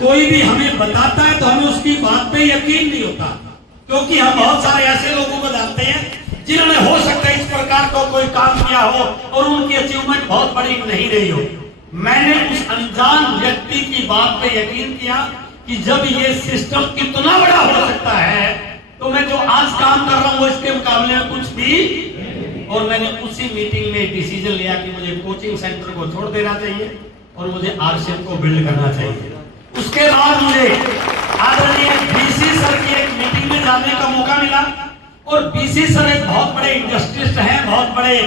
कोई भी हमें बताता है तो हमें उसकी बात पे यकीन नहीं होता, क्योंकि हम बहुत सारे ऐसे लोगों को जानते हैं जिन्होंने हो सकता है इस प्रकार का कोई काम किया हो और उनकी अचीवमेंट बहुत बड़ी नहीं रही हो। मैंने उस अनजान व्यक्ति की बात पे यकीन किया कि जब ये सिस्टम इतना बड़ा हो सकता है तो मैं जो आज काम कर रहा हूं वो इसके मुकाबले में कुछ भी। और मैंने उसी मीटिंग में डिसीजन लिया कि मुझे कोचिंग सेंटर को छोड़ देना चाहिए और मुझे आरसीएम को बिल्ड करना चाहिए। उसके बाद मुझे आदरणीय बीसी सर की एक मीटिंग में जाने का मौका मिला और बीसी सर एक बहुत बड़े इंडस्ट्रियलिस्ट हैं, बहुत बड़े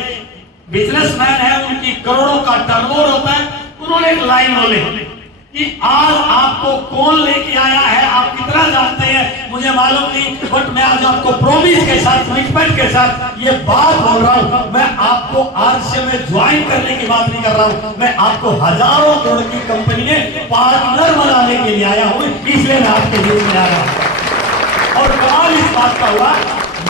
बिजनेसमैन हैं, उनकी करोड़ों का टर्नओवर होता है। उन्होंने एक लाइन बोले कि आज आपको कौन लेके आया है आप कितना जानते हैं मुझे मालूम नहीं, बट मैं आज आपको प्रॉमिस के साथ, कमिटमेंट के साथ ये बात बोल रहा हूं। मैं आपको आरसीएम में ज्वाइन करने की बात नहीं कर रहा हूं, मैं आपको हजारों करोड़ की कंपनी में पार्टनर बनाने के लिए आया हूं, इसलिए मैं आपके बीच में आया हूं। और कमाल इस बात का हुआ,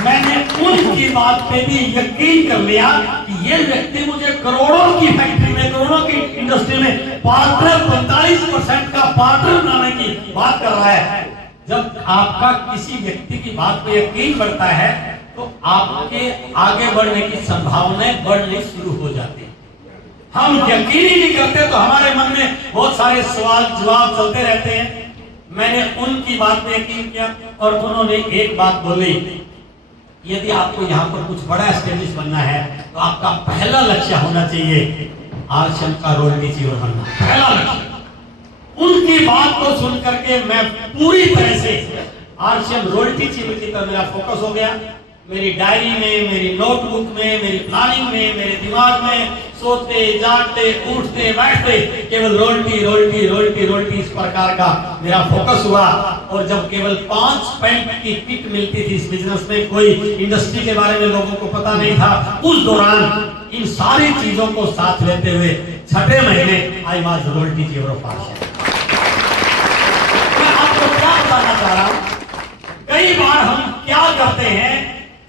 मैंने उनकी बात पे भी यकीन कर लिया कि ये व्यक्ति मुझे करोड़ों की फैक्ट्री में, करोड़ों की इंडस्ट्री में पार्टनर 45% का पार्टनर बनाने की बात कर रहा है। जब आपका किसी व्यक्ति की बात पे यकीन बढ़ता है तो आपके आगे बढ़ने की संभावनाएं बढ़नी शुरू हो जाती है। हम यकीन ही नहीं करते तो हमारे मन में बहुत सारे सवाल जवाब चलते रहते हैं। मैंने उनकी बात पे यकीन किया और उन्होंने एक बात बोली, यदि आपको यहाँ पर कुछ बड़ा एस्टेब्लिश बनना है तो आपका पहला लक्ष्य होना चाहिए आरसीएम का रॉयल्टी चीवर बनना, पहला लक्ष्य। उनकी बात को सुन करके मैं पूरी तरह से आरसीएम रॉयल्टी चीवर की तरफ मेरा फोकस हो गया। मेरी डायरी में, मेरी नोटबुक में, मेरी प्लानिंग में, मेरे दिमाग में सोते जागते उठते बैठते केवल रॉयल्टी रॉयल्टी रॉयल्टी रॉयल्टी इस प्रकार का मेरा फोकस हुआ। और जब केवल 5 पैंट की किट मिलती थी इस बिजनेस में, कोई इंडस्ट्री के बारे में लोगों को पता नहीं था, उस दौरान इन सारी चीजों को साथ लेते हुए 6वें महीने I was royalty receiver of RCM. मैं आपको क्या बताना चाह रहा हूं, कई बार हम क्या करते हैं,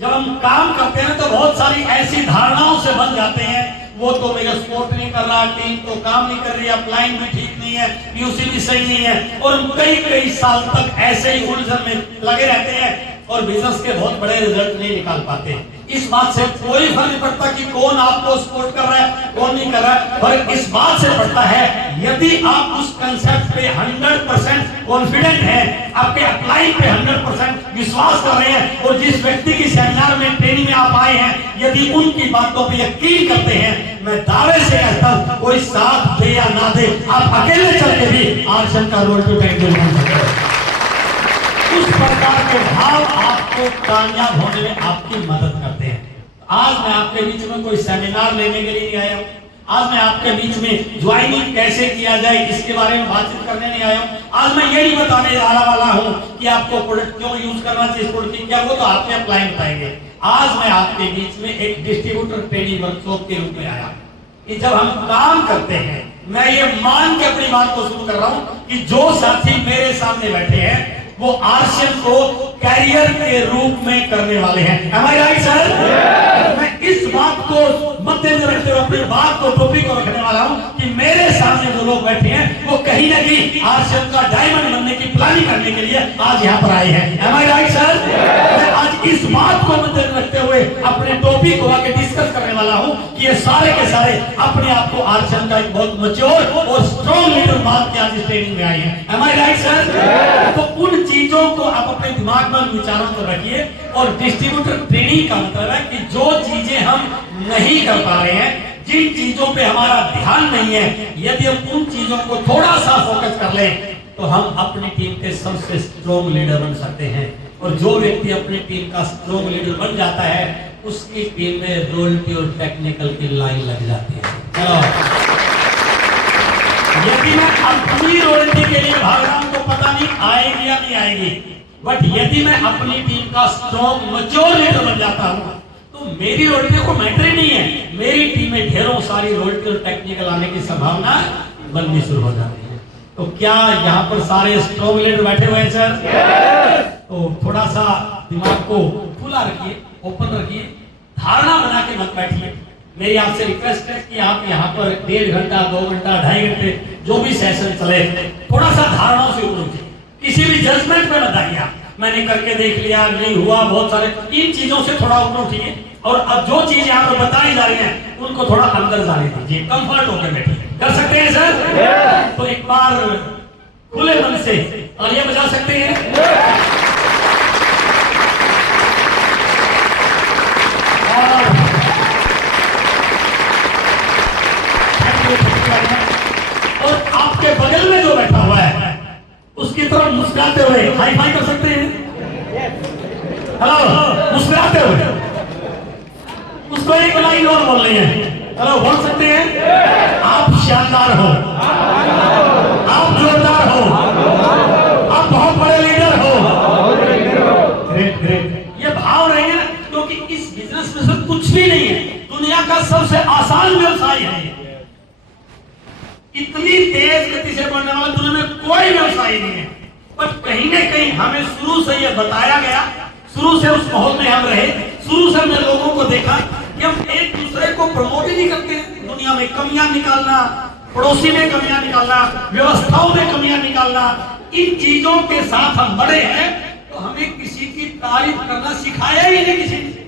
जब हम काम करते हैं तो बहुत सारी ऐसी धारणाओं से बन जाते हैं, वो तो मेरा सपोर्ट नहीं कर रहा, टीम तो काम नहीं कर रही, अपलाइन भी ठीक नहीं है, पीयूसी भी सही नहीं है, और हम कई साल तक ऐसे ही उलझन में लगे रहते हैं और बिजनेस के बहुत बड़े रिजल्ट नहीं निकाल पाते। इस बात से कोई फर्क नहीं पड़ता कि कौन आपको सपोर्ट कर रहा है, कौन नहीं कर रहा है, फर्क इस बात से पड़ता है यदि आप उस कंसेप्ट पे 100% कॉन्फिडेंट हैं, आपके अप्लाई पे 100% विश्वास कर रहे हैं, और जिस व्यक्ति की सेमिनार में, ट्रेनिंग में आप आए हैं, यदि उनकी बातों पे यकीन करते हैं, मैं दावे से कहता हूं कोई साथ दे या ना दे, आप अकेले चल के भी आरसीएम का रोल टू टाइम बन सकते हैं। उस प्रकार के भाव आपको कामयाब होने में आपकी मदद करते हैं। आज मैं आपके बीच में कोई सेमिनार लेने के लिए नहीं आया हूं, आज मैं आपके बीच में ज्वाइनिंग कैसे किया जाए इसके बारे में बातचीत करने नहीं आया हूं। आज मैं ये नहीं बताने वाला हूं कि आपको प्रोडक्ट क्यों यूज करना चाहिए, प्रोडक्ट की क्या, वो तो आपके अप्लाई बताएंगे। आज मैं आपके बीच में एक डिस्ट्रीब्यूटर ट्रेनिंग वर्कशॉप के रूप में आया कि जब हम काम करते हैं, मैं ये मान के अपनी बात को शुरू कर रहा हूं कि जो साथी मेरे सामने बैठे हैं वो आरसीएम को कैरियर के रूप में करने वाले हैं। Am I right, sir? मैं इस बात को मद्देनजर रखते हुए अपनी बात को, टॉपिक को रखने वाला हूं कि मेरे सामने जो लोग बैठे हैं वो कहीं ना कहीं आरसीएम का डायमंड बनने की प्लानिंग करने के लिए आज यहाँ पर आए हैं। Am I right, sir? मैं आज इस बात को मद्देनजर रखते हुए अपने टॉपिक को आगे डिस्कस करने वाला हूं कि ये सारे के सारे अपने आप को आरसीएम का एक बहुत मैच्योर और स्ट्रॉन्ग लीडर मान के आज इस ट्रेनिंग में आए हैं। Am I right, sir? तो उन चीजों को आप अपने दिमाग में विचारों को रखिए। और डिस्ट्रीब्यूटर ट्रेनिंग का मतलब है कि जो चीजें हम नहीं कर पा रहे हैं, जिन चीजों पे हमारा ध्यान नहीं है, यदि हम उन चीजों को थोड़ा सा फोकस कर लें तो हम अपनी टीम के सबसे स्ट्रॉन्ग लीडर बन सकते हैं। और जो व्यक्ति अपनी टीम का स्ट्रॉन्ग लीडर बन जाता है उसकी टीम में रॉयल्टी और टेक्निकल की लाइन लग जाती है। चलो, यदि मैं अपनी रॉयल्टी के लिए भाग रहा हूं तो पता नहीं आएगी या नहीं आएगी, बट यदि मैं अपनी टीम का स्ट्रॉन्ग मैच्योर लीडर बन जाता हूं तो मेरी रॉयल्टी को मैटर ही नहीं है, मेरी टीम में ढेरों सारी रॉयल्टी और टेक्निकल आने की संभावना बननी शुरू हो जाती है। तो क्या यहाँ पर सारे स्ट्रॉन्ग लीडर बैठे हुए हैं सर? तो थोड़ा सा दिमाग को खुला रखिए, ओपन रखिए, धारणा बना के मत बैठिए। मेरी आपसे रिक्वेस्ट है कि आप यहाँ पर 1.5 घंटा 2 घंटा 2.5 घंटे जो भी सेशन चले थोड़ा सा धारणाओं से ऊपर उठिए, किसी भी जजमेंट में मत आइए। मैंने करके देख लिया, नहीं हुआ, बहुत सारे इन चीजों से थोड़ा ऊपर उठिए और अब जो चीज यहाँ पर बताई जा रही है उनको थोड़ा अंदर जाने दीजिए, कंफर्ट होकर बैठिए। कर सकते हैं सर? तो एक बार खुले मन से तालियां बजा सकते हैं। और आपके बगल में जो बैठा हुआ है उसकी तरफ मुस्कुराते हुए हाई फाई कर सकते हैं। हेलो, मुस्कुराते हुए उसको एक लाइन और बोलनी है। हेलो, बोल सकते हैं? आप शानदार हो, आप जोरदार हो, आप बहुत बड़े लीडर हो। ग्रेट ग्रेट, ये भाव रहेंगे ना, क्योंकि इस बिजनेस में से कुछ भी नहीं है, दुनिया का सबसे आसान व्यवसाय है। इतनी तेज गति से बढ़ने वाला दुनिया में कोई व्यवसाय नहीं है। पर कहीं ना कहीं हमें शुरू से यह बताया गया, शुरू से उस माहौल में हम रहे, शुरू से हमने लोगों को देखा कि हम एक दूसरे को प्रमोट ही नहीं करते हैं। दुनिया में कमियां निकालना, पड़ोसी में कमियां निकालना, व्यवस्थाओं में कमियां निकालना, इन चीजों के साथ हम बड़े हैं। तो हमें किसी की तारीफ करना सिखाया ही नहीं किसी ने।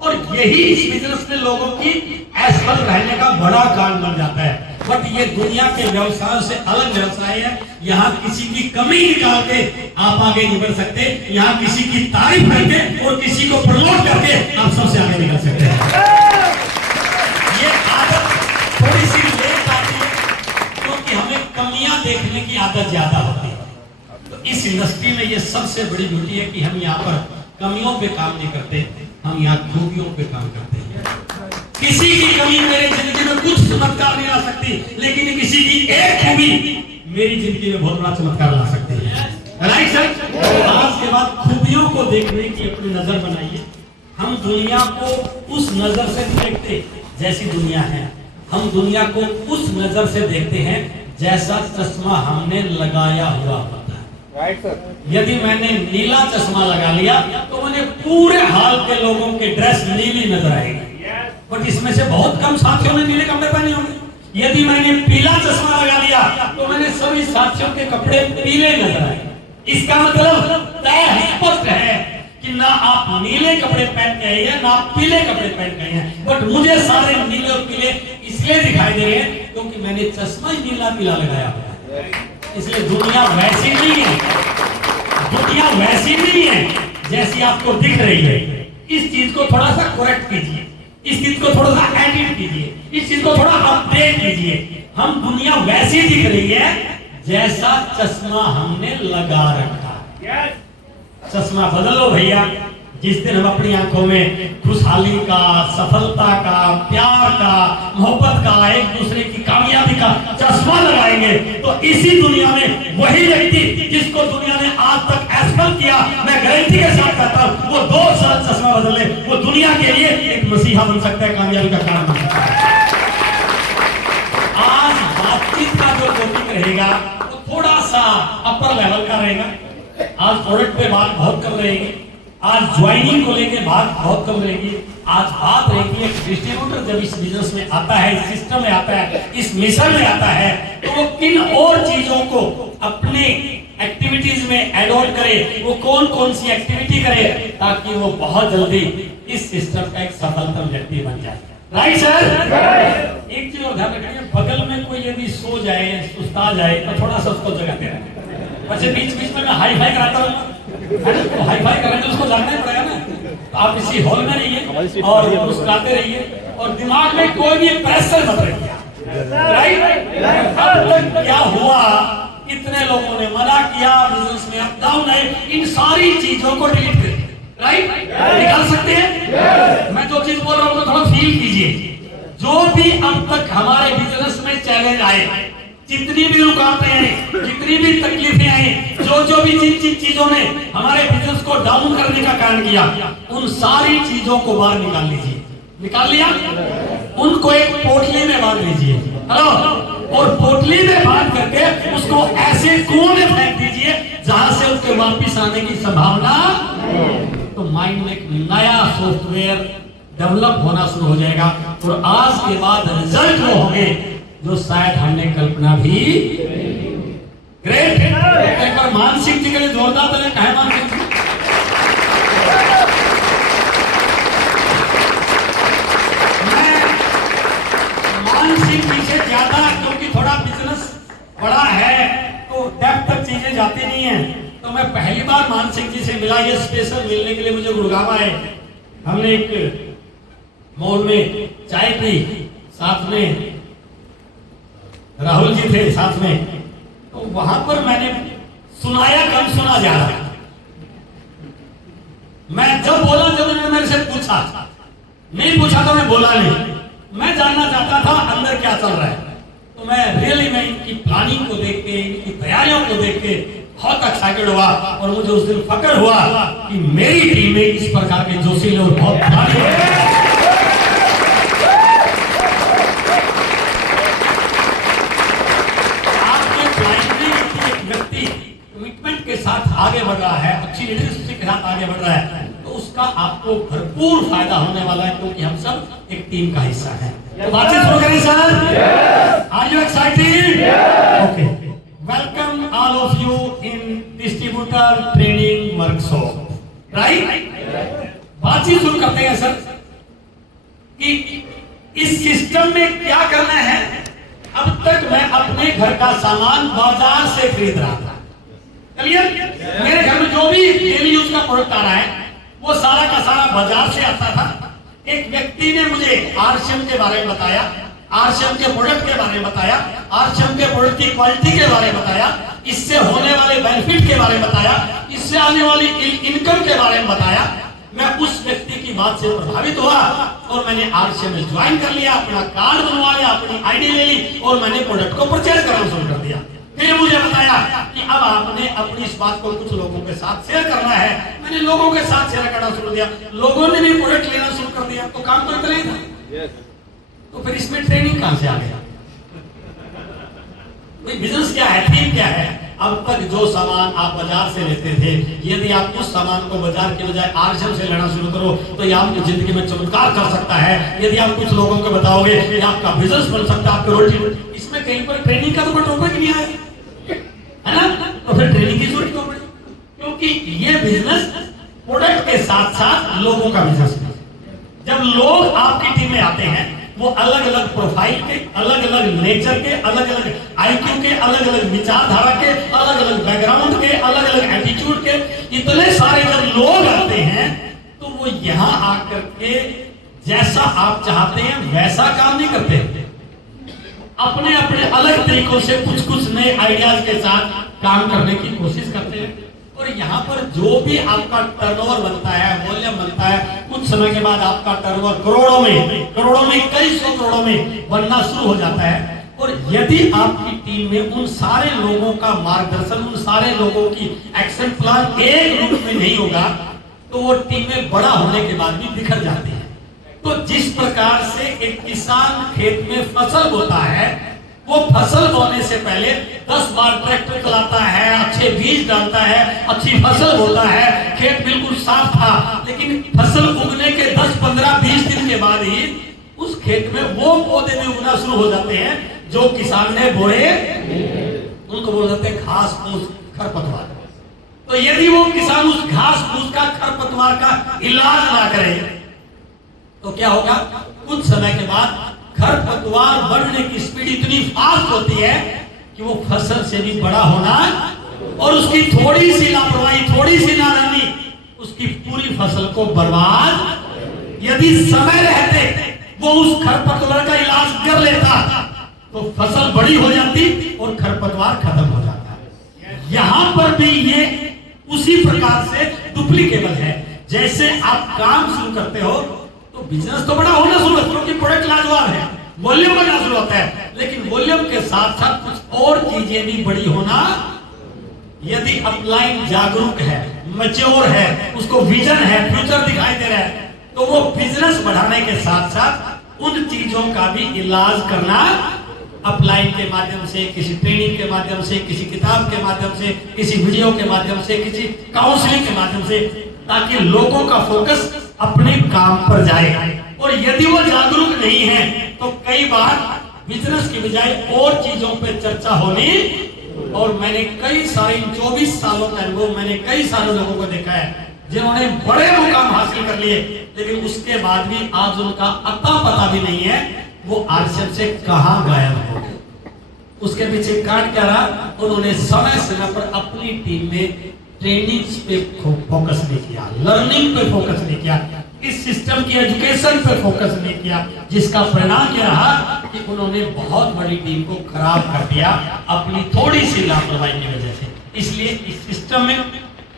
और यही इस बिजनेस में लोगों की असफल रहने का बड़ा कारण बन जाता है। बट ये दुनिया के व्यवसाय से अलग व्यवसाय है। यहाँ किसी की कमी निकाल के आप आगे नहीं बढ़ सकते, यहाँ किसी की तारीफ करके और किसी को प्रमोट करके आप सबसे आगे निकल सकते हैं। ये आदत थोड़ी सी लेट आती है क्योंकि हमें कमियां देखने की आदत ज्यादा होती है। तो इस इंडस्ट्री में ये सबसे बड़ी ब्यूटी है कि हम यहाँ पर कमियों पे काम नहीं करते, हम यहाँ खूबियों पे काम करते हैं। किसी की कमी मेरे जिंदगी में कुछ चमत्कार नहीं ला सकती, लेकिन किसी की एक खूबी मेरी जिंदगी में बहुत बड़ा चमत्कार ला सकती है। Right sir? आज के बाद खूबियों को देखने की अपनी नजर बनाइए। हम दुनिया को उस नजर से देखते जैसी दुनिया है, हम दुनिया को उस नजर से देखते हैं जैसा चश्मा हमने लगाया हुआ होता है। Right sir? यदि मैंने नीला चश्मा लगा लिया तो मुझे पूरे हाल के लोगों के ड्रेस नीली नजर आएगी, बट इसमें से बहुत कम साथियों ने नीले कपड़े पहने होंगे। यदि मैंने पीला चश्मा लगा लिया तो मैंने सभी साथियों के कपड़े पीले नजर आए। इसका मतलब तय स्पष्ट है कि ना आप नीले कपड़े पहन के आए हैं, ना आप पीले कपड़े पहन के आए हैं, बट मुझे सारे नीले और पीले इसलिए दिखाई दे रहे हैं क्योंकि मैंने चश्मा ही नीला पीला लगाया हुआ है। इसलिए दुनिया वैसी नहीं है, दुनिया वैसी नहीं है जैसी आपको दिख रही है। इस चीज को थोड़ा सा करेक्ट कीजिए, इस चीज को थोड़ा सा एडिट कीजिए, इस चीज को थोड़ा अपडेट कीजिए। हम दुनिया वैसी दिख रही है जैसा चश्मा हमने लगा रखा है। चश्मा बदलो भैया। जिस दिन हम अपनी आंखों में खुशहाली का, सफलता का, प्यार का, मोहब्बत का, एक दूसरे की कामयाबी का चश्मा लगाएंगे तो इसी दुनिया में वही व्यक्ति जिसको दुनिया ने आज तक असफल किया, मैं गारंटी के साथ कहता हूं वो 2 साल चश्मा बदले, वो दुनिया के लिए एक मसीहा बन सकता है, कामयाबी का कारण बन सकता है। आज बातचीत का जो टॉपिक रहेगा वो थोड़ा सा अपर लेवल का रहेगा। आज प्रोडक्ट पे बात बहुत कम रहेगी, आज ज्वाइनिंग को लेकर बात बहुत कम रहेगी। आज बात रहेगी एक डिस्ट्रीब्यूटर जब इस बिजनेस में आता है, इस सिस्टम में आता है, इस मिशन में आता है तो वो किन और चीजों को अपने एक्टिविटीज में एड ऑन करे, वो कौन कौन सी एक्टिविटी करे ताकि वो बहुत जल्दी इस सिस्टम का एक सफलतम व्यक्ति बन जाए। Right sir? एक चीज और ध्यान रखिए, बगल में कोई यदि सो जाए, सुस्ता जाए तो थोड़ा सा उसको जगाते रहे। वैसे बीच बीच में मैं हाई फाई कराता रहूंगा, तो हाई फाई करने तो उसको जानना ही पड़ेगा ना। तो आप इसी हॉल में रहिए और मुस्कुराते रहिए और दिमाग में कोई भी प्रेशर मत रखिए। राइट? अब तक क्या हुआ, कितने लोगों ने मना किया, बिजनेस में अप डाउन है, इन सारी चीजों को डिलीट करिए। राइट? निकाल सकते हैं? मैं जो चीज बोल रहा हूँ थोड़ा फील कीजिए। जो भी अब तक हमारे बिजनेस में चैलेंज आए, जितनी भी रुकावटें आई, जितनी भी तकलीफें आई, जो भी जिन चीजों ने हमारे बिजनेस को डाउन करने का कारण किया, उन सारी चीजों को बाहर निकाल लीजिए। निकाल लिया? उनको एक पोटली में बांध लीजिए। हेलो? और पोटली में बांध करके उसको ऐसे कुएं में फेंक दीजिए जहां से उसके वापिस आने की संभावना। तो माइंड में एक नया सॉफ्टवेयर डेवलप होना शुरू हो जाएगा। और आज के बाद रिजल्ट वो होंगे जो शायद हमने कल्पना भी। ग्रेट। एक बार मानसिक जी के लिए जोरदार ताली कहे मानसिक जी। मैं मानसिक जी से ज्यादा, क्योंकि थोड़ा बिजनेस बड़ा है तो डेप्थ तक चीजें जाती नहीं है, तो मैं पहली बार मानसिक जी से मिला। ये स्पेशल मिलने के लिए मुझे गुड़गांव आए। हमने एक मॉल में चाय पी, साथ में राहुल जी थे साथ में, तो वहां पर मैंने सुनाया कम सुना जा रहा। मैं जब बोला, जब उन्होंने मेरे से पूछा, नहीं पूछा तो मैं बोला नहीं। मैं जानना चाहता था अंदर क्या चल रहा है। तो मैं रियली में इनकी प्लानिंग को देख के, इनकी तैयारियों को देख के बहुत एक्साइटेड हुआ और मुझे उस दिन फक्र हुआ कि मेरी टीम में इस प्रकार के जोशीले और बहुत आपके क्लाइंट में एक व्यक्ति कमिटमेंट के साथ आगे बढ़ रहा है, अच्छी लीडरशिप के साथ आगे बढ़ रहा है, तो उसका आपको भरपूर फायदा होने वाला है, क्योंकि हम सब एक टीम का हिस्सा है। तो बातचीत शुरू करें sir. Are you excited? Okay, welcome all of you in distributor training workshop, right? बातचीत शुरू करते हैं सर कि इस सिस्टम में क्या करना है। अब तक मैं अपने घर का सामान बाजार से खरीद रहा था, क्लियर? मेरे घर में जो भी डेली यूज का प्रोडक्ट आ रहा है वो सारा का सारा बाजार से आता था। एक व्यक्ति ने मुझे आरसीएम के बारे में बताया, आरसीएम के प्रोडक्ट के बारे में बताया, आरसीएम के प्रोडक्ट की क्वालिटी के बारे में बताया, इससे होने वाले बेनिफिट के बारे में बताया, इससे आने वाली इनकम के बारे में बताया। मैं उस व्यक्ति की बात से प्रभावित हुआ और मैंने आरसीएम में ज्वाइन कर लिया, अपना कार्ड बनवा लिया, अपनी आईडी ले ली और मैंने प्रोडक्ट को परचेज करना शुरू कर दिया। फिर मुझे बताया कि अब आपने अपनी इस बात को कुछ लोगों के साथ शेयर करना है। मैंने लोगों के साथ शेयर करना शुरू किया, लोगों ने भी प्रोडक्ट लेना शुरू कर दिया, तो काम करते नहीं था। तो फिर इसमें ट्रेनिंग कहां से आ गया? बिजनेस क्या है, थीम क्या है? अब तक जो सामान आप बाजार से लेते थे, यदि आप उस सामान को बाजार के बजाय आरसीएम से लेना शुरू करो तो ये आपकी जिंदगी में चमत्कार कर सकता है। यदि आप कुछ लोगों को बताओगे कि आपका बिजनेस बन सकता है, आपकी रोटी। इसमें कहीं पर ट्रेनिंग का तो कोई टॉपिक नहीं आया, है ना? तो फिर ट्रेनिंग की जरूरत क्यों पड़ी? क्योंकि ये बिजनेस प्रोडक्ट के साथ साथ लोगों का बिजनेस है। जब लोग आपकी टीम में आते हैं, वो अलग अलग प्रोफाइल के, अलग अलग नेचर के, अलग अलग आईक्यू के, अलग अलग विचारधारा के, अलग अलग बैकग्राउंड के, अलग अलग एटीट्यूड के, इतने सारे जब लोग आते हैं तो वो यहाँ आकर के जैसा आप चाहते हैं वैसा काम नहीं करते, अपने अपने अलग तरीकों से कुछ कुछ नए आइडियाज के साथ काम करने की कोशिश करते हैं। और यहाँ पर जो भी आपका टर्नओवर बनता है, वॉल्यूम बनता है, कुछ समय के बाद आपका टर्नओवर करोड़ों में कई सौ करोड़ों में बनना शुरू हो जाता है। और यदि आपकी टीम में उन सारे लोगों का मार्गदर्शन, उन सारे लोगों की एक्शन प्लान एक रूप में नहीं होगा तो वो टीमें बड़ा होने के बाद भी बिखर जाती है। तो जिस प्रकार से एक किसान खेत में फसल बोता है, वो फसल बोने से पहले 10 बार ट्रैक्टर चलाता है, अच्छे बीज डालता है, अच्छी फसल बोता है, खेत बिल्कुल साफ था, लेकिन फसल उगने के 10, 15, 20 दिन के बाद ही उस खेत में वो पौधे भी उगना शुरू हो जाते हैं जो किसान ने बोए। उनको बोल जाते हैं घास फूस, खरपतवार। तो यदि वो किसान उस घास फूस का, खरपतवार का इलाज ना करे तो क्या होगा? कुछ समय के बाद खरपतवार बढ़ने की स्पीड इतनी फास्ट होती है कि वो फसल से भी बड़ा होना, और उसकी थोड़ी सी लापरवाही, थोड़ी सी नादानी उसकी पूरी फसल को बर्बाद। यदि समय रहते वो उस खरपतवार का इलाज कर लेता तो फसल बड़ी हो जाती और खरपतवार खत्म हो जाता। यहां पर भी ये उसी प्रकार से डुप्लीकेबल है। जैसे आप काम शुरू करते हो तो बिजनेस तो बड़ा होना शुरू होता है क्योंकि प्रोडक्ट लाजवाब है, वॉल्यूम बढ़ना शुरू होता है, लेकिन वॉल्यूम के साथ साथ कुछ और चीजें भी बड़ी होना। यदि अपलाइन जागरूक है, मैच्योर है, उसको विजन है, फ्यूचर दिखाई दे रहा है, तो वो बिजनेस बढ़ाने के साथ साथ उन चीजों का भी इलाज करना अपलाइन के माध्यम से, किसी ट्रेनिंग के माध्यम से, किसी किताब के माध्यम से, किसी वीडियो के माध्यम से, किसी काउंसलिंग के माध्यम से, ताकि लोगों का फोकस अपने काम पर जाए। और यदि वो जागरूक नहीं है तो कई बार बिजनेस की बजाय और चीजों पे चर्चा होनी। और मैंने कई सारे 24 सालों का अनुभव, मैंने कई सारे लोगों को देखा है जिन्होंने बड़े मुकाम हासिल कर लिए, लेकिन उसके बाद भी आज उनका अता पता भी नहीं है वो आरसीएम से कहां गायब हो गए। उसके पीछे कारण क्या रहा? उन्होंने समय समय पर अपनी टीम में ट्रेनिंग्स पे फोकस नहीं किया, लर्निंग पे फोकस नहीं किया, इस सिस्टम की एजुकेशन पे फोकस नहीं किया, जिसका परिणाम क्या रहा कि उन्होंने बहुत बड़ी टीम को खराब कर दिया अपनी थोड़ी सी लापरवाही की वजह से। इसलिए इस सिस्टम में,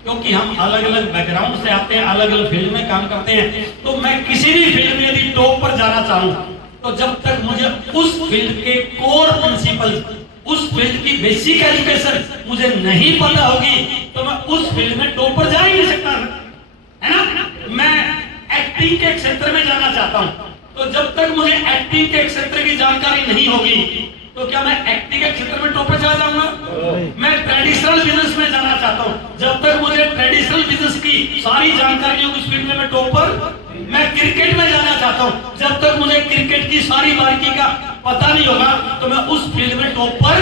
क्योंकि हम अलग अलग बैकग्राउंड से आते हैं, अलग अलग फील्ड में काम करते हैं, तो मैं किसी भी फील्ड में यदि टॉप पर जाना चाहूं तो जब तक मुझे उस फील्ड के कोर प्रिंसिपल, उस फील्ड की बेसिक एजुकेशन मुझे नहीं पता होगी तो मैं उस फील्ड में टॉप पर जा ही नहीं सकता, है ना? मैं एक्टिंग के क्षेत्र में जाना चाहता हूं तो जब तक मुझे एक्टिंग के क्षेत्र की जानकारी नहीं होगी तो क्या मैं एक्टिंग के क्षेत्र में टॉप पर चला जाऊंगा? मैं ट्रेडिशनल बिजनेस में जाना चाहता हूं, जब तक मुझे ट्रेडिशनल बिजनेस की सारी जानकारियों की फील्ड में मैं टॉप पर। मैं क्रिकेट में जाना चाहता हूं, जब तक मुझे क्रिकेट की सारी बारीकी का पता नहीं होगा तो मैं उस फील्ड में टॉप पर।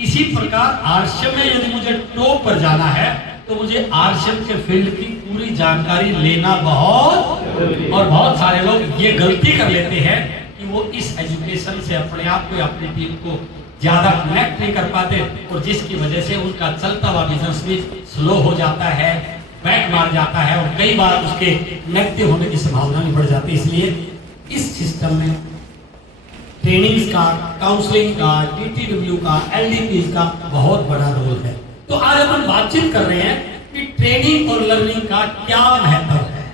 इसी प्रकार आरसीएम में यदि मुझे टॉप पर जाना है तो मुझे आरसीएम के फील्ड की पूरी जानकारी लेना बहुत। और बहुत सारे लोग ये गलती कर लेते हैं कि वो इस एजुकेशन से अपने आप को, अपनी टीम को ज्यादा कनेक्ट नहीं कर पाते और जिसकी वजह से उनका चलता हुआ बिजनेस भी स्लो हो जाता है, बैक मार जाता है और कई बार उसके नेगेटिव होने की संभावना भी बढ़ जाती है। इसलिए इस सिस्टम में ट्रेनिंग्स का, काउंसलिंग का, टीटीडब्ल्यू का, एलडीपीज का बहुत बड़ा रोल है। तो आज अपन बातचीत कर रहे हैं कि ट्रेनिंग और लर्निंग का क्या महत्व है,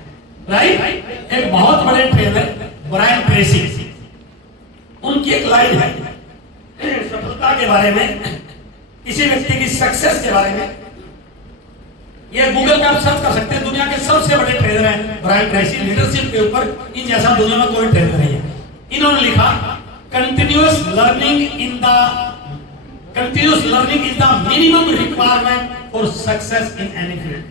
राइट? एक बहुत बड़े ट्रेनर ब्रायन ट्रेसी, उनकी एक लाइन है सफलता के बारे में, किसी व्यक्ति की सक्सेस के बारे में। ये गूगल पे आप सर्च कर सकते हैं, दुनिया के सबसे बड़े ट्रेनर हैं ब्रायन ट्रेसी। लीडरशिप के ऊपर इन जैसा दुनिया में कोई ट्रेनर नहीं है। इन्होंने लिखा continuous learning is the minimum requirement for success in any field.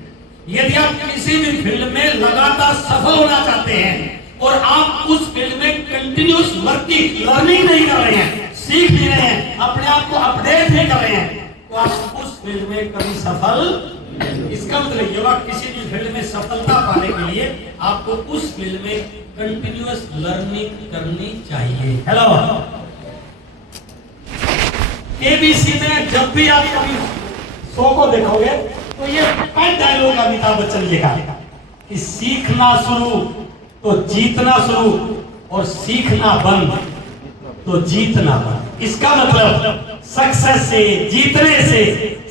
यदि आप किसी भी फील्ड में लगातार सफल होना चाहते हैं और आप उस फील्ड में कंटिन्यूअस लर्निंग नहीं कर रहे हैं, सीख नहीं रहे हैं, अपने आप को अपडेट नहीं कर रहे हैं, तो आप उस फील्ड में कभी सफल। इसका मतलब ये बात, किसी भी फील्ड में सफलता पाने के लिए आपको उस फील्ड में कंटिन्यूअस लर्निंग करनी चाहिए। हेलो, एबीसी में जब भी आप कभी शो को देखोगे तो ये डायलॉग अमिताभ बच्चन लिखा कि सीखना शुरू तो जीतना शुरू और सीखना बंद तो जीतना बंद। इसका मतलब सक्सेस से, जीतने से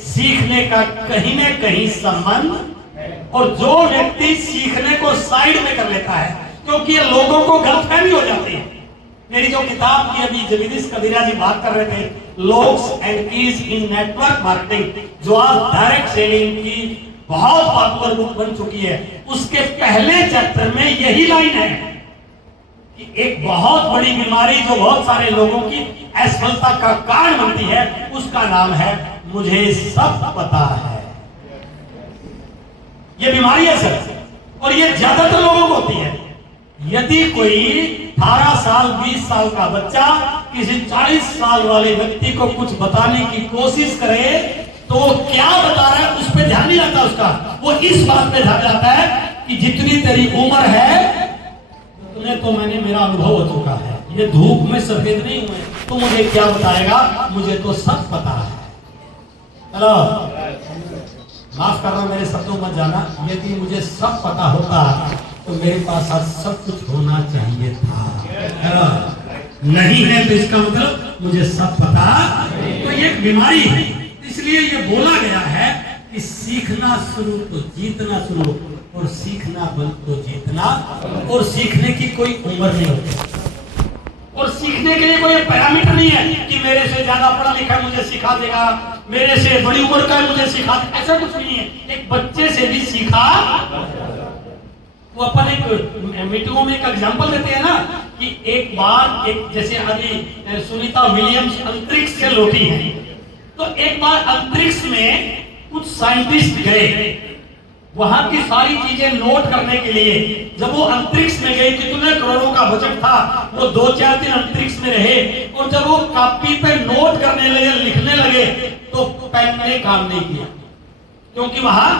सीखने का कहीं न कहीं संबंध। और जो व्यक्ति सीखने को साइड में कर लेता है, क्योंकि ये लोगों को गलतफहमी हो जाती है। मेरी जो किताब की अभी जगदीश कबीरा जी बात कर रहे थे, locks and keys in network marketing, जो आज डायरेक्ट सेलिंग की बहुत पॉपुलर बुक बन चुकी है, उसके पहले चैप्टर में यही लाइन है कि एक बहुत बड़ी बीमारी जो बहुत सारे लोगों की असफलता का कारण बनती है, उसका नाम है मुझे सब पता है। ये बीमारी है सर, और ये ज्यादातर लोगों को होती है। यदि कोई 18 साल 20 साल का बच्चा किसी 40 साल वाले व्यक्ति को कुछ बताने की कोशिश करे तो क्या बता रहा है उस पर ध्यान नहीं जाता उसका। वो इस बात पे ध्यान जाता है कि जितनी तेरी उम्र है तुम्हें तो मेरा अनुभव हो चुका है, ये धूप में सफेद नहीं हुए, तो मुझे क्या बताएगा, मुझे तो सब पता है। हेलो, माफ करना मेरे शब्दों मत जाना, यदि मुझे सब पता होता तो मेरे पास आज सब कुछ होना चाहिए था। नहीं है तो इसका मतलब मुझे सब पता। तो ये बीमारी है, इसलिए ये बोला गया है कि सीखना शुरू तो जीतना शुरू और सीखना बंद तो जीतना। और सीखने की कोई उम्र नहीं होती और सीखने के लिए कोई पैरामीटर नहीं है कि मेरे से ज्यादा पढ़ा लिखा मुझे सिखा देगा, मेरे से बड़ी उम्र का मुझे सिखा देगा, ऐसा कुछ नहीं है। एक बच्चे से भी सीखा। वो अपन एक मीटिंगों में एक एग्जांपल देते हैं ना कि एक बार एक जैसे अभी सुनीता विलियम्स अंतरिक्ष से लौटी है, तो एक बार अंतरिक्ष में कुछ साइंटिस्ट गए वहां की सारी चीजें नोट करने के लिए जब वो अंतरिक्ष में गए, कितने करोड़ों का बजट था, वो 2-4 दिन अंतरिक्ष में रहे, और जब वो कॉपी पे नोट करने लगे, लिखने लगे, तो पेन ने काम नहीं किया, क्योंकि वहां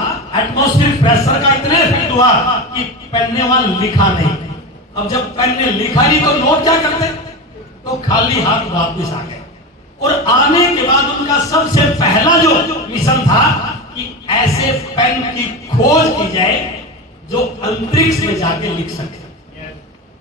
एटमॉस्फेरिक प्रेशर का इतना इफेक्ट हुआ कि पेन ने वहां लिखा नहीं। अब जब पेन ने लिखा नहीं तो नोट क्या करते, तो खाली हाथ वापस आ गए। और आने के बाद उनका सबसे पहला जो मिशन था कि ऐसे पेन की खोज की जाए जो अंतरिक्ष में जाके लिख सके।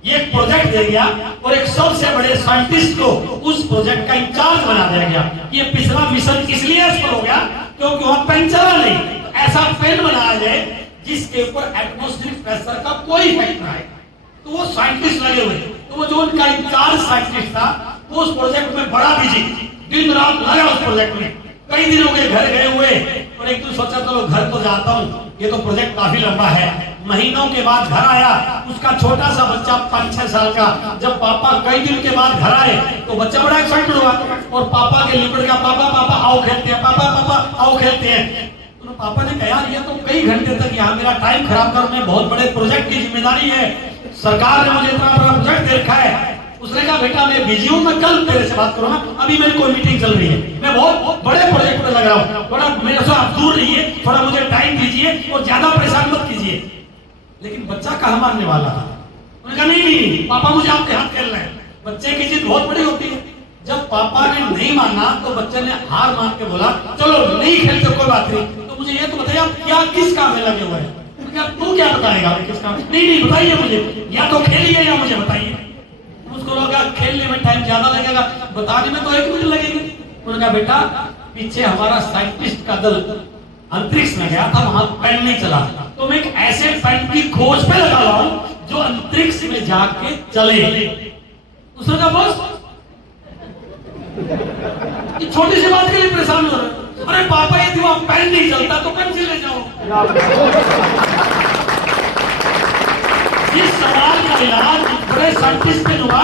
ये प्रोजेक्ट दिया गया और एक सबसे बड़े साइंटिस्ट को उस प्रोजेक्ट का इंचार्ज बना दिया गया। ये पिछला मिशन इसलिए असफल हो गया क्योंकि वहां पेन चला नहीं। तो ऐसा पेन बनाया जाए जिसके ऊपर एटमॉस्फेरिक प्रेशर का कोई इफेक्ट ना आए। तो वो साइंटिस्ट लगे हुए, तो वो जो उनका इंचार्ज साइंटिस्ट था वो उस प्रोजेक्ट में बड़ा बिजी, दिन रात लगा उस प्रोजेक्ट में। कई दिनों के घर गए हुए और एक दिन सोचा चलो घर तो जाता हूँ, ये तो प्रोजेक्ट काफी लंबा है। महीनों के बाद घर आया, उसका छोटा सा बच्चा 5-6 साल का, जब पापा कई दिन के बाद घर आए तो बच्चा बड़ा एक्साइटेड हुआ और पापा के लिपट का, पापा पापा आओ खेलते हैं, पापा पापा आओ खेलते हैं। तो पापा ने कहा यार ये तो कई घंटे तक यहाँ मेरा टाइम खराब कर, मैं बहुत बड़े प्रोजेक्ट की जिम्मेदारी है, सरकार ने मुझे इतना बड़ा प्रोजेक्ट दे रखा है। उसने कहा बेटा मैं बिजी हूँ, मैं कल तेरे से बात करूंगा, अभी मेरी कोई मीटिंग चल रही है, मैं बहुत बड़े प्रोजेक्ट पे लग रहा हूँ, थोड़ा मेरे से आप दूर रहिए, थोड़ा मुझे टाइम दीजिए और ज्यादा परेशान मत कीजिए। लेकिन बच्चा कहाँ मानने वाला था। उन्होंने कहा नहीं नहीं पापा मुझे आपके हाथ खेलना है। बच्चे की जिद बहुत बड़ी होती है। जब पापा ने नहीं माना तो बच्चे ने हार मान के बोला चलो नहीं खेलते कोई बात नहीं, तो मुझे ये तो बताइए आप क्या किस काम में लगे हुए हैं। तू क्या बताएगा किस काम? नहीं बताइए मुझे, या तो खेलिए या मुझे बताइए। उसको लगा खेलने में टाइम ज्यादा लगेगा, बताने में तो 1 मिनट लगेगी। उन्होंने कहा बेटा पीछे हमारा साइंटिस्ट का दल अंतरिक्ष में गया था, वहां पेन नहीं चला, तो मैं एक ऐसे पेन की खोज पे लगा रहा हूं जो अंतरिक्ष में जाके चले। उसने कहा बस छोटी सी बात के लिए परेशान हो रहे, अरे पापा यदि वहां पेन नहीं चलता तो पेन से ले जाओ। इस सवाल का इलाज बड़े साइंटिस्ट ने हुआ,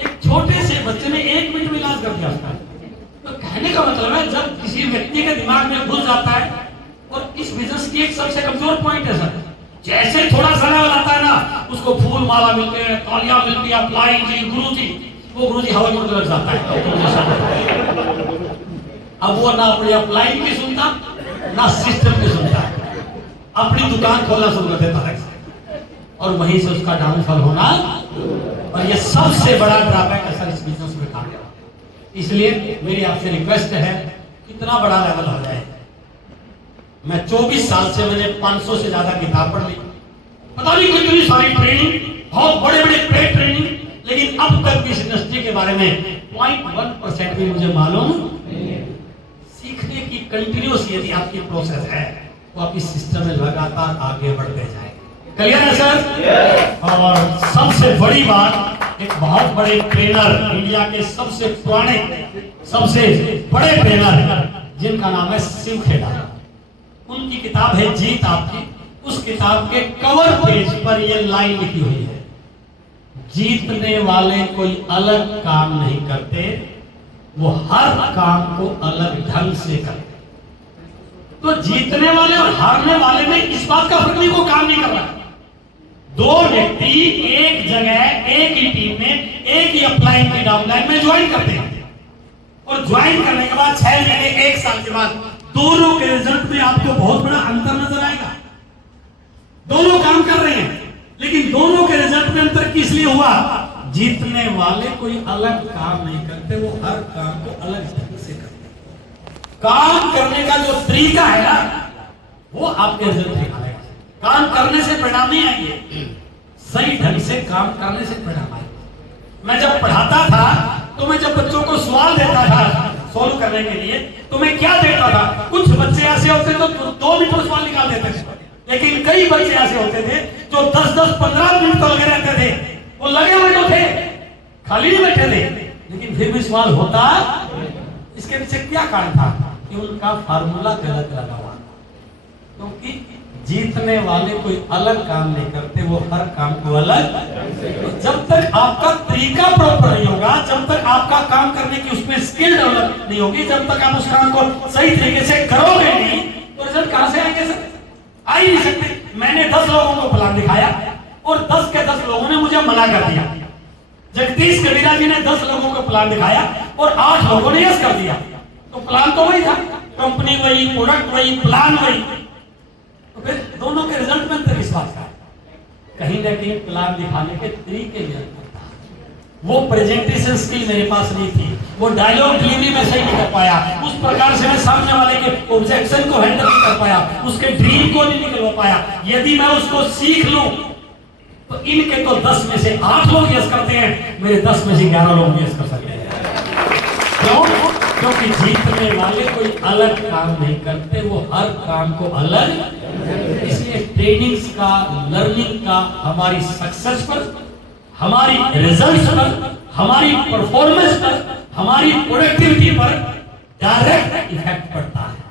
एक छोटे से बच्चे ने 1 मिनट में इलाज कर दिया उसका। तो कहने का मतलब है जब किसी व्यक्ति के दिमाग में घुस जाता है, और इस बिजनेस की एक सबसे कमजोर पॉइंट है सर, जैसे थोड़ा समय आता है ना उसको फूल माला मिलते हैं, तालियां मिलती है, अप्लाई जी गुरु जी, वो गुरु जी हवा में लग जाता है। अब वो ना अपनी अप्लाई की सुनता ना सिस्टम की सुनता, अपनी दुकान खोलना शुरू कर देता है और वहीं से उसका डाउनफॉल होना। और ये सबसे बड़ा ड्रॉबैक है सर इस बिजनेस में काम। इसलिए मेरी आपसे रिक्वेस्ट है कितना बड़ा लेवल हो जाए। मैं 24 साल से मैंने 500 से ज्यादा किताब पढ़ ली, पता नहीं कितनी सारी ट्रेनिंग, बहुत बड़े बड़े पेड ट्रेनिंग, लेकिन अब तक इस इंडस्ट्री के बारे में 0.1% भी मुझे मालूम नहीं है। सीखने की कंटिन्यूस यदि आपकी प्रोसेस है तो आप इस सिस्टम में लगातार आगे बढ़ते जाएंगे। क्लियर है सर? और सबसे बड़ी बात, एक बहुत बड़े ट्रेनर, इंडिया के सबसे पुराने सबसे बड़े ट्रेनर जिनका नाम है शिव खेड़ा, उनकी किताब है जीत आपकी। उस किताब के कवर पेज पर यह लाइन लिखी हुई है, जीतने वाले कोई अलग काम नहीं करते, वो हर काम को अलग ढंग से करते। तो जीतने वाले और हारने वाले में इस बात का फर्क नहीं, वो काम नहीं कर रहा। दो व्यक्ति एक जगह एक ही टीम में एक ही अपलाइन की डाउनलाइन में ज्वाइन करते हैं, और ज्वाइन करने के बाद 6 महीने 1 साल के बाद दोनों के रिजल्ट में आपको बहुत बड़ा अंतर नजर आएगा। दोनों काम कर रहे हैं, लेकिन दोनों के रिजल्ट में अंतर किस लिए हुआ? जीतने वाले कोई अलग काम नहीं करते, वो हर काम को अलग ढंग से करते। काम करने का जो तरीका है ना, वो आपके रिजल्ट निकालेगा। काम करने से परिणाम नहीं आएंगे, सही ढंग से काम करने से परिणाम आएंगे। मैं जब पढ़ाता था तो मैं जब बच्चों को सवाल देता था सॉल्व करने के लिए, तो मैं क्या देखता था, कुछ बच्चे ऐसे होते तो 2 मिनट में सवाल निकाल देते थे, लेकिन कई बच्चे ऐसे होते थे जो 10-15 मिनट तो लगे रहते थे। वो लगे हुए तो थे, खाली नहीं बैठे थे, लेकिन फिर भी सवाल होता। इसके पीछे क्या कारण था कि उनका फार्मूला गलत लगा हुआ, क्योंकि जीतने वाले कोई अलग काम नहीं करते, वो हर काम को अलग। जब तक आपका तरीका प्रॉपर नहीं होगा, जब तक आपका काम करने की उसमें स्किल डेवलप नहीं होगी, जब तक आप उस काम को सही तरीके से करोगे नहीं, तो रिजल्ट कहां से आएंगे सर? आ ही नहीं सकते। मना कर दिया। जगदीश कबीरा जी ने 10 लोगों को प्लान दिखाया और 8 लोगों ने यस कर दिया। तो प्लान तो वही था, कंपनी वही, प्रोडक्ट वही, प्लान वही, तो फिर दोनों के रिजल्ट में अंतर किस बात का? कहीं ना कहीं प्लान दिखाने के तरीके में, वो प्रेजेंटेशन स्किल मेरे पास नहीं थी, वो डायलॉग डिलीवरी में सही नहीं कर पाया, उस प्रकार से मैं सामने वाले के ऑब्जेक्शन को हैंडल नहीं कर पाया, उसके ड्रीम को नहीं निकलवा पाया। यदि मैं उसको सीख लूं तो इनके तो 10 में से 8 लोग यस करते हैं, मेरे 10 में से 11 लोग यस कर सकते हैं। क्यों? क्योंकि जीतने वाले कोई अलग काम नहीं करते, वो हर काम को अलग। इसलिए ट्रेनिंग्स का, लर्निंग का हमारी सक्सेस पर, हमारी रिजल्ट्स पर, हमारी परफॉर्मेंस पर, हमारी प्रोडक्टिविटी पर डायरेक्ट इफेक्ट पड़ता है।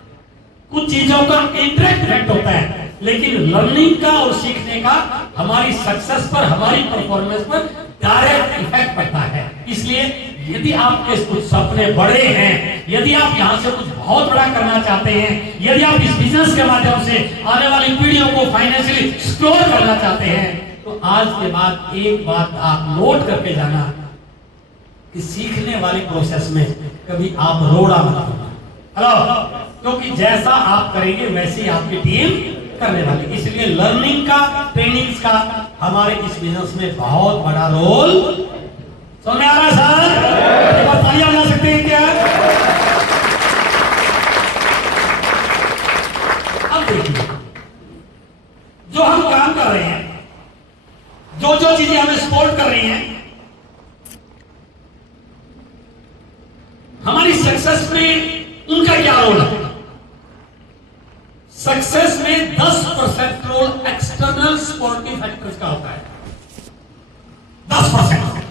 कुछ चीजों का इनडायरेक्ट इफेक्ट होता है, लेकिन लर्निंग का और सीखने का हमारी सक्सेस पर, हमारी परफॉर्मेंस पर डायरेक्ट इफेक्ट पड़ता है। इसलिए यदि आपके कुछ सपने बड़े हैं, यदि आप यहाँ से कुछ बहुत बड़ा करना चाहते हैं, यदि आप इस बिजनेस के माध्यम से आने वाली पीढ़ियों को फाइनेंशियली सिक्योर करना चाहते हैं, तो आज के बाद एक बात आप नोट करके जाना कि सीखने वाले प्रोसेस में कभी आप रोड़ा मत करना। हेलो, क्योंकि जैसा आप करेंगे वैसे ही आपकी टीम करने वाली। इसलिए लर्निंग का, ट्रेनिंग्स का हमारे इस बिजनेस में बहुत बड़ा रोल। समझ में आ रहा है सर? एक बार तालियां बजा सकते हैं क्या? अब देखिए, जो हम काम कर रहे हैं, जो जो चीजें हमें सपोर्ट कर रही हैं, हमारी सक्सेस में उनका क्या रोल है? सक्सेस में 10% रोल एक्सटर्नल सपोर्टिव फैक्टर्स का होता है। 10%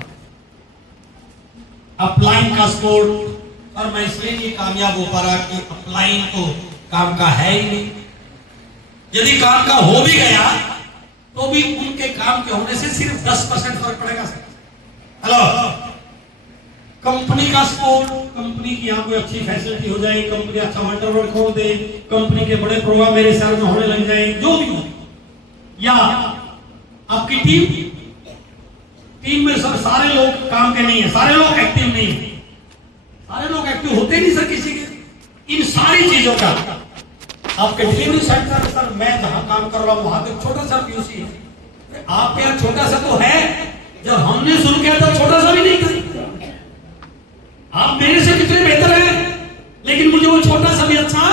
अपलाइन का सपोर्ट। और मैं इसलिए नहीं कामयाब हो पा रहा कि अपलाइन तो काम का है ही नहीं। यदि काम का हो भी गया तो भी उनके काम के होने से सिर्फ 10% फर्क पड़ेगा। हेलो, कंपनी का सपोर्ट, कंपनी की यहाँ कोई अच्छी फैसिलिटी हो जाए, कंपनी अच्छा वंडरवर्ल्ड खोल दे, कंपनी के बड़े प्रोग्राम मेरे शहर में होने लग जाए, जो भी हो, या आपकी टीम में सब सारे लोग काम के नहीं है, सारे लोग एक्टिव नहीं है, सारे लोग एक्टिव होते नहीं सर किसी के। इन सारी चीजों का आपके डिलीवरी सेंटर, सर मैं जहां काम कर रहा हूं वहां तो छोटा सा पीयूसी है, आपके यहाँ छोटा सा तो है, जब हमने शुरू किया था छोटा सा भी नहीं था। आप मेरे से कितने बेहतर हैं, लेकिन मुझे वो छोटा सा भी अच्छा।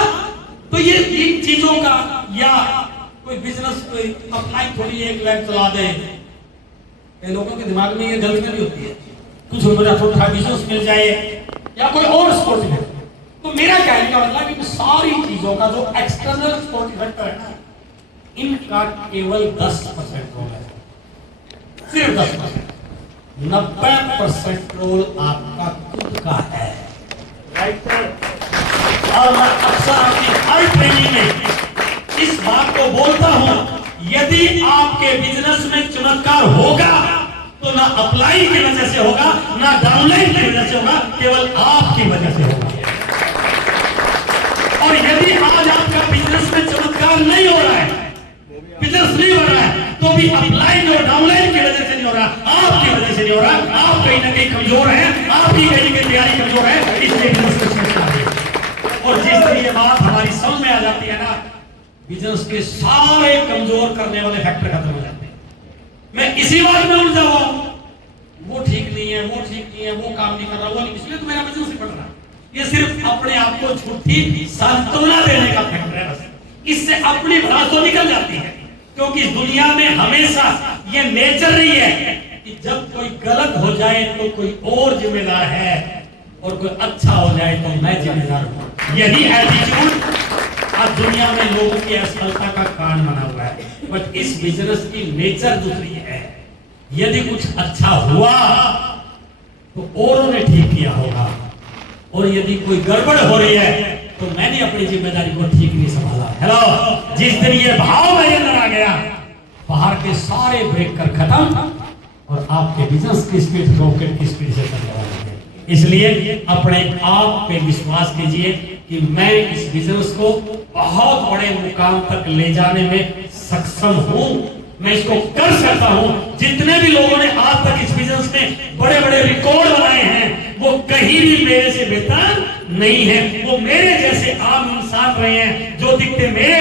तो ये इन चीजों का, या कोई बिजनेस कोई अपलाइन थोड़ी 1 लाख चला दे, कई लोगों के दिमाग में ये गलती भी होती है, कुछ बड़ा छोटा बिजनेस मिल जाए या कोई और स्पोर्ट है। तो मेरा कहने का मतलब है कि सारी चीजों का जो एक्सटर्नल सपोर्ट फैक्टर है ना, इनका केवल 10% रोल है, सिर्फ 10%। 90% रोल आपका खुद का है। Right sir? और मैं अक्सर आपकी हर ट्रेनिंग में इस बात को बोलता हूं, यदि आपके बिजनेस में चमत्कार होगा तो ना अपलाइन की वजह से होगा, ना डाउनलाइन की वजह से होगा, केवल आपकी वजह से होगा। और यदि आज आपका बिजनेस में चमत्कार नहीं हो रहा है, बिजनेस नहीं बढ़ रहा है, तो भी अपलाइन और डाउनलाइन की वजह से नहीं हो रहा, आपकी वजह से नहीं हो रहा। आप कहीं ना कहीं कमजोर हैं, आपकी कहीं ना कहीं तैयारी कमजोर है, इसलिए बिजनेस में समस्या है। और जिस तरह ये बात हमारी समझ में आ जाती है ना, बिजनेस के सारे कमजोर करने वाले फैक्टर खत्म हो जाते हैं। मैं इसी बात में उलझा हुआ हूं, वो ठीक नहीं है, वो ठीक नहीं है, वो काम नहीं कर रहा, वो इसलिए तो मेरा बिजनेस नहीं बढ़ रहा। ये सिर्फ अपने आप को झूठी सांत्वना देने का फैक्टर है बस। इससे अपनी भड़ास तो निकल जाती है, क्योंकि दुनिया में हमेशा ये नेचर रही है कि जब कोई गलत हो जाए तो कोई और जिम्मेदार है, और कोई अच्छा हो जाए तो मैं जिम्मेदार हूं। यही एटीट्यूड आज दुनिया में लोगों की असफलता का कारण बना हुआ है। बट इस बिजनेस की नेचर दूसरी है। यदि कुछ अच्छा हुआ तो औरों ने ठीक किया होगा, और यदि कोई गड़बड़ हो रही है तो मैंने अपनी जिम्मेदारी को ठीक नहीं संभाला। हेलो, जिस दिन ये भाव मेरे अंदर आ गया, बाहर के सारे ब्रेक कर खत्म, और आपके बिजनेस की स्पीड रॉकेट की स्पीड से चलने वाली है। इसलिए अपने आप पे विश्वास कीजिए कि मैं इस बिजनेस को बहुत बड़े मुकाम तक ले जाने में सक्षम हूं। मैं इसको कर सकता हूं। जितने भी लोगों ने आज तक इस बिजनेस में बड़े बड़े रिकॉर्ड बनाए हैं वो कहीं भी मेरे से बेहतर नहीं है। वो मेरे जैसे आम इंसान रहे हैं जो दिखते मेरे